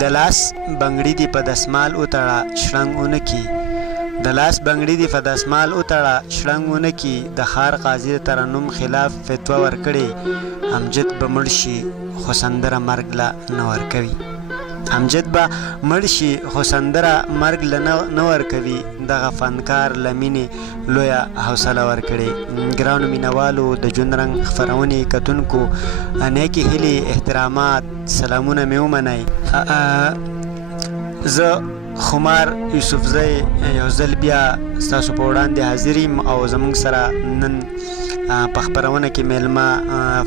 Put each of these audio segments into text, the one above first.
د لاس بنګړي دې په دسمال وتړه شړنګ ونه کي د لاس بنګړي دې په دسمال وتړه شړنګ ونه کي د ښار قاضي د ترنم خلاف فتوا ورکړې امجد به مړ شي خو سندره مرګ له نه ورکوي امجد به مړ شي خو سندره مرګ له نه ورکوي دغه فنکار له مینې لویه حوصله ورکړې ګرانو مینوالو د ژوند رنګ خپرونې کتونکو نیکې هیلې احترامات سلامونه مې ومنئ زه خمار یوسفزی یو ځل بیا ستاسو په وړاندې حاضر یم او زموږ سره نن په خپرونه کې میلمه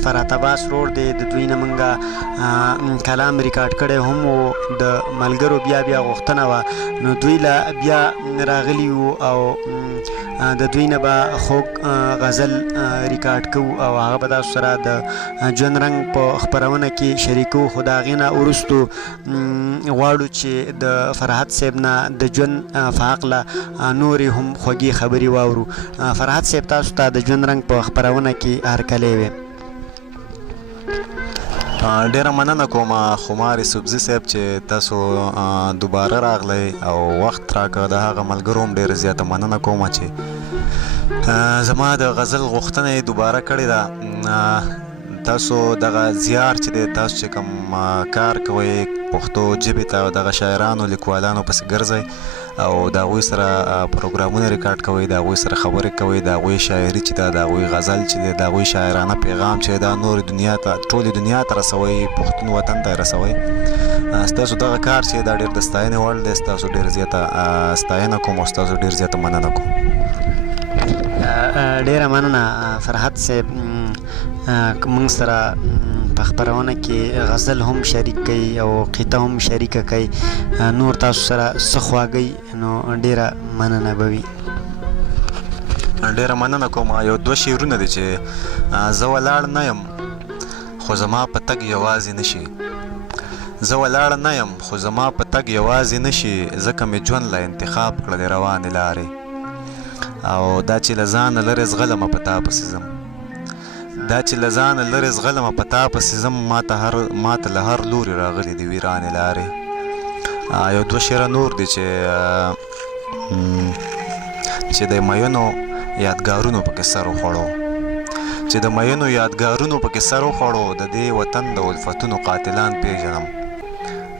فرحت عباس روړ دی د دوی نه موږ کلام ریکارډ کړی هم و د ملګرو بیا غوښتنه وه نو دوی له بیا راغلي وو او د دوی نه به خوږ غزل ریکارډ کوو او هغه به تاسو سره د ژوند رنګ په خپرونه کې شریکو خو د هغې نه وروستو غواړو چې د فرحت صاحب نه د ژوند په هکله نورې هم خوږې خبرې واورو فرحت صاحب تاسو ته د ژوند رنګ په خپرونه کې هرکلی ویم ډیره مننه کوم خمار یوسفزي صاحب چې تاسو دوباره راغلی او وخت راکړه د هغه ملګرو هم ډیره زیاته مننه کوم چې زما د غزل غوښتنه یې دوباره کړې ده تاسو دغه زیار چې دی تاسو چې کوم کار کوئ پښتو ژبې ته دغه شاعرانو لیکوالانو پسې ګرځئ او د هغوی سره پروګرامونه ریکارډ کوئ د هغوی سره خبرې کوئ د هغوی شاعري چې ده د هغوی غزل چې دی د هغوی شاعرانه پیغام چې دا نورې دنیا ته ټولې دنیا ته رسوئ پښتون وطن ته یې رسوئ ستاسو دغه کار چې دا ډېر د ستاینې وړ دی ستاسو ډېر زیاته ستاینه کوم او ستاسو ډېر زیاته مننه کوم ډیره مننه فرحت صاحب موږ سره په خپرونه کې غزل هم شریک کوي او قطعه هم شریکه کوي نور تاسو سره څه خواږئ نو ډیره مننه به وي ډیره مننه کوم یو دوه شعرونه دي چې زه ولاړ نه یم خو زما په تګ یوازې نشي زه ولاړ نه یم خو زما په تګ یوازې نشي ځکه مې ژوند له انتخاب کړلې روانې لارې او دا چې له ځانه لرې زغلمه په تا پسې ځم دا چې له ځانه لرې زغلمه په تا پسې ځم ماته له هر لوري راغلي دي ویرانې لارې یو دوه شعره نور دي چې د مینو یادګارونو پکې سر وخوړو چې د مینو یادګارونو پکې سر وخوړو د دې وطن د الفتونو قاتلان پیژنم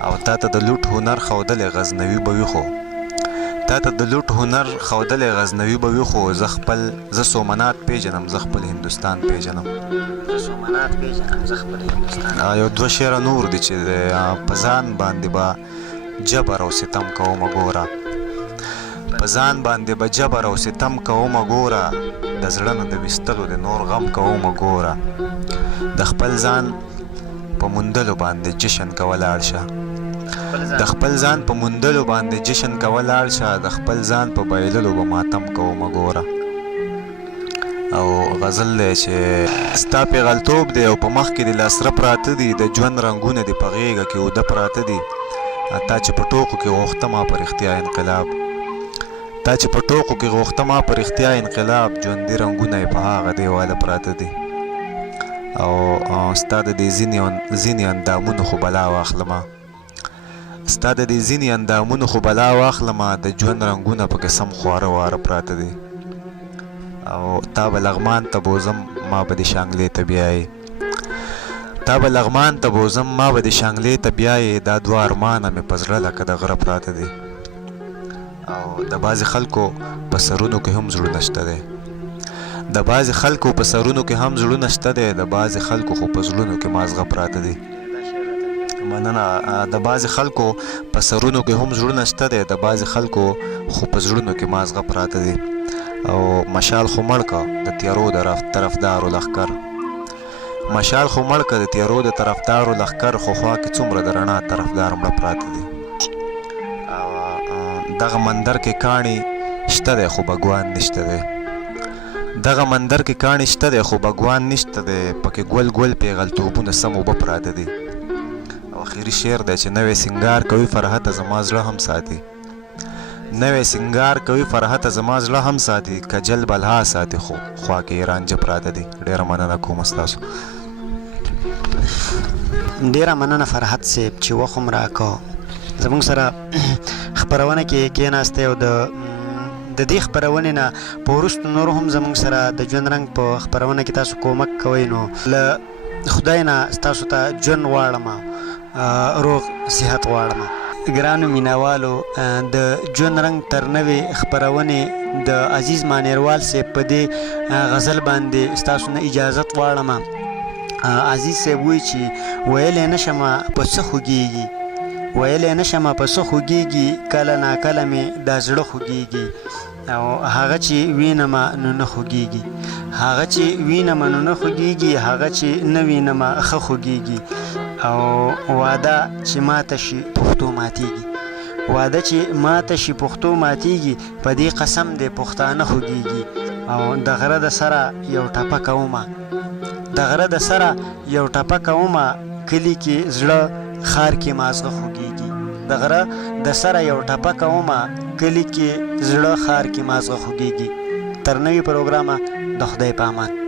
او تا ته د لوټ هنر ښودلی غزنوي به وي خو تا ته د لوټ هنر ښودلی غزنوي به وي خو زه سومنات پیژنم زه خپل هندوستان پیژنم یو دوه شعره نور دي چې په ځان باندې به جبر او ستم کومه ګوره په ځان باندې به جبر او ستم کومه ګوره د زړه نه د ویستلو د نور غم کومه ګوره د خپل ځان په موندلو باندې جشن کوه لاړ شه د خپل ځان په موندلو باندې جشن کوه لاړ شه د خپل ځان په بایللو به ماتم کومه ګوره او غزل دی چې ستا پیغلتوب دی او په مخ کې د لاسره پراته دي د ژوند رنګونه دي په غېږه کې اوده پراته دي تا چې په ټوکو کې غوښته ما په رښتیا انقلاب تا چې په ټوکو کې غوښته ما په رښتیا انقلاب ژوندي رنګونه یې په هغه دیواله پراته دي او ستا د دې ځینې اندامونو خو بلا واخلمه ستا د دې ځینې اندامونو خو بلا واخلمه د ژوند رنګونه پکې سم خواره واره پراته دي او تا به لغمان ته بوزم ما به د شانګلې ته بیایې تا به لغمان ته بوزم ما به د شانګلې ته بیایې دا دوه ارمانه مې په زړه لکه د غره پراته دي او د بعضې خلکو په سرونو کې هم زړونه شته دی د بعضې خلکو په سرونو کې هم زړونه شته دی د بعضې خلکو خو په زړونو کې مازغه پراته دي مننه د بعضې خلکو په سرونو کې هم زړونه شته دی د بعضې خلکو خو په زړونو کې مازغه پراته دي او مشال خو مړ که د تیارو د طرفدارو لښکر مشال خو مړ که د تیارو د طرفدارو لښکر خو خوا کې څومره د رڼا طرفدار مړه پراته دي او دغه مندر کې کاڼي شته دی خو بګوان نشته دی دغه مندر کې کاڼي شته دی خو بګوان نشته دی پکې ګل ګل پیغلتوبونه سم اوبه پراته دي او اخري شعر دی چې نوی سینګار کوي فرحته زما زړه هم ساتي نوی سینګار کوي فرحته زما زړه هم ساتي کجل بلها ساتي خو خوا کې رانجه پراته دي ډېره مننه کوم ستاسو ډیره مننه فرحت صاحب چې وخت هم راکړو زموږ سره خپرونه کې کېناستی او د دې خپرونې نه په وروستو نور هم زموږ سره د ژوند رنګ په خپرونه کې تاسو کومک کوئ نو له خدای نه ستاسو ته ژوند غواړم روغ صحت غواړم ګرانو مینوالو د ژوند رنګ تر نوې خپرونې د عزیز مانیروال صاحب په دې غزل باندې ستاسو نه اجازت غواړم عزیز صاحب وایي چې ویلی نه شمه په څه خوږېږي ویلی نه شمه په څه خوږېږي کله ناکله مې دا زړه خوږېږي او هغه چې وینمه نو نه خوږېږي هغه چې وینمه نو نه خوږېږي هغه چې نه وینمه ښه خوږېږي او واده چې ماته شي پښتو ماتېږي واده چې ماته شي پښتو ماتېږي په دې قسم دی پښتانه خوږېږي او د غره د سره یو ټپه کومه د غره د سره یو ټپه کومه کلي کې زړه خار کې مازغه خوږېږي د غره د سره یو ټپه کومه کلي کې زړه خار کې مازغه خوږېږي تر نوي پروګرامه د خدای په امان